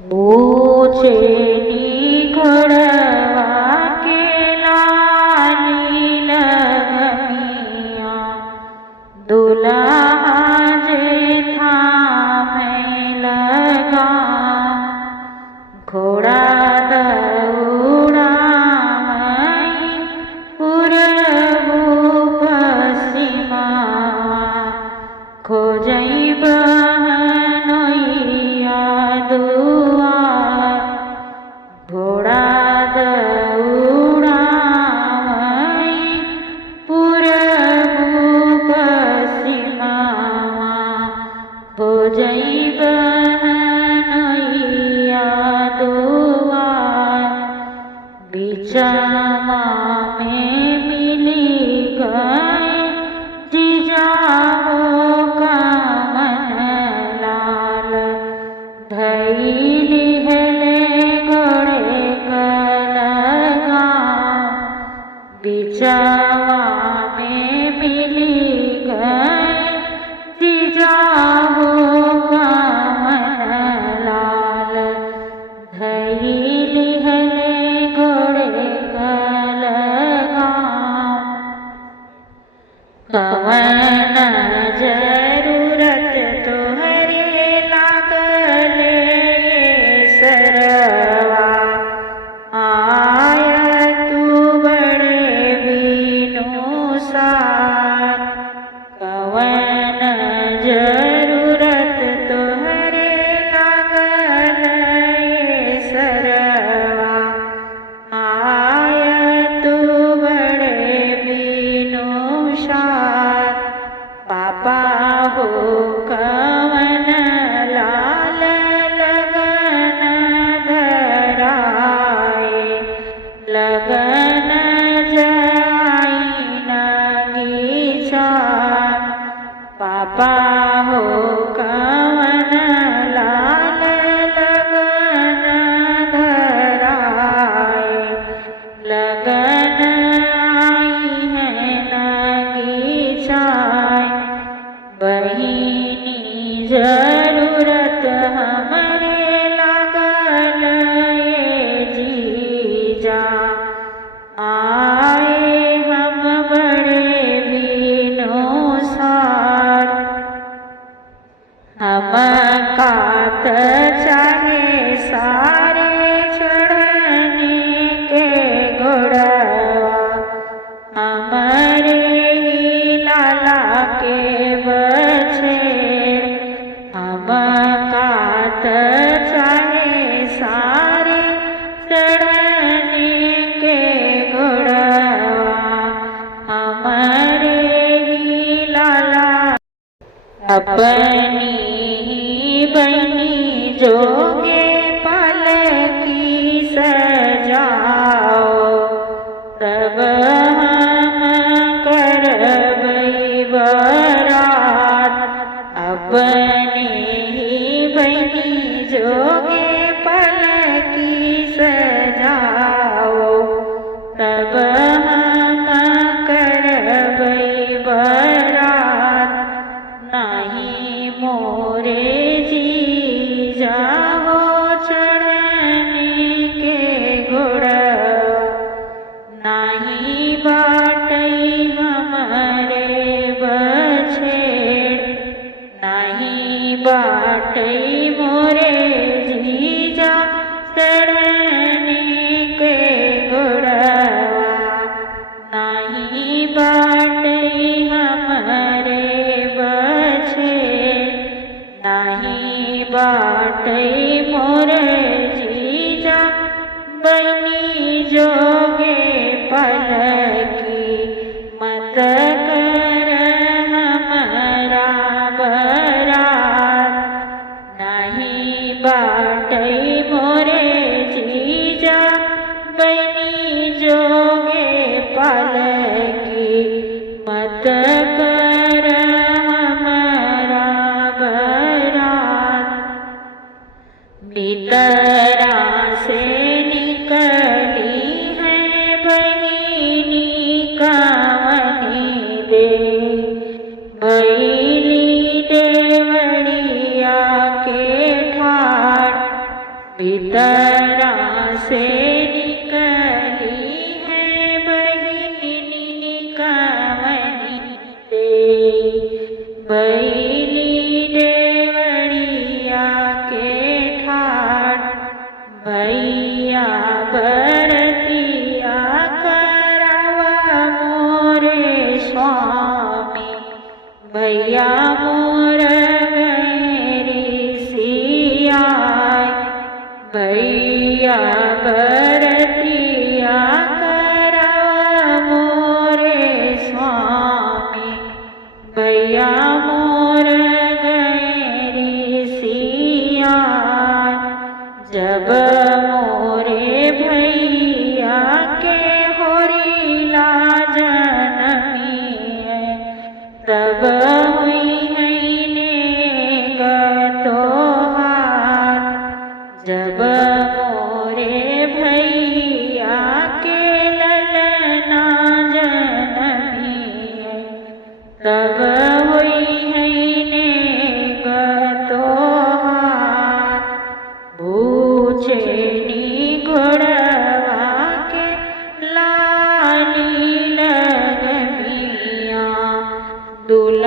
ऊंचेनी घोड़वा के लाली लगमिया, दुल्हा जे थामे लगा। घोड़ा दौड़ावई पूरबू पश्चिमा, खोजई बहनोइया दुआर। घोड़ा दौड़ावई पूरबू पश्चिमा, खोजई बहनोइया दुआर। बिचवा में मिली गए जीजाओ का मन लाल, धैली हले घोड़े कलगा। बिचवा में मिली गए जीजाओ का मन लाल, धैली हले घोड़े कलगा। कवन जरूरत तोहरे लागले सरवा, आय तू बड़े बीनू सार। कवन जरूरत तोहरे लागले सरवा, आय तू बड़े बीनू सार। पापा हो कवन लाल लगन धराए, लगन जाई नगीचार। पापा हो कवन लाल लगन धराए, लगन आई है नगीचार। बहिनी जरूरत हमरे लागल ये जीजा, आए हम बड़े बीनो सार। हम कात चाहे सारे चढ़ने के घोड़वा, हमरे ही लाला के बछेड़। हम कात चाहे सारे चढ़ने के घोड़वा, हमरे ही लाला। अपनी ही बनी जोगे पालकी सजाओ, तब हम करबई बरात। अपनी ही बनी जोगे पालकी सजाओ, तब हम करबई बरात। नहीं मोरे जीजा हो चढ़ने के घोड़वा, नहीं बाटई हमरे बछेड़। नहीं बाटई मोरे जीजा चढ़ने के घोड़वा, नहीं बाटई हमरे बछेड़। नहीं बाटई मोरे जीजा बनी जोगे पलकी, मत कर हमरा बरात। नहीं बाटई मोरे जीजा बनी जोगे पलकी, मत कर हमरा बरात। भीतरा से निकली है बहिनी कवनी दे, भैली देवड़िया के ठाड़। भीतरा से निकली है बहिनी कावनी दे, बैली देवड़िया के ठाठ भैया बरतिया करावा मोरे स्वामी, भैया मोर गैरी सियाय, भैया बरतिया करावा मोरे स्वामी, भैया मोर गैरी सियाय। जब मोरे भैया के होरिला जनमी है, तब हुई है नेगतोहार। जब मोरे भैया के ललना जनमी है, तब हुई है नेगतोहार। पूछेनी घोड़वा के लाली लगमिया, दुल्हा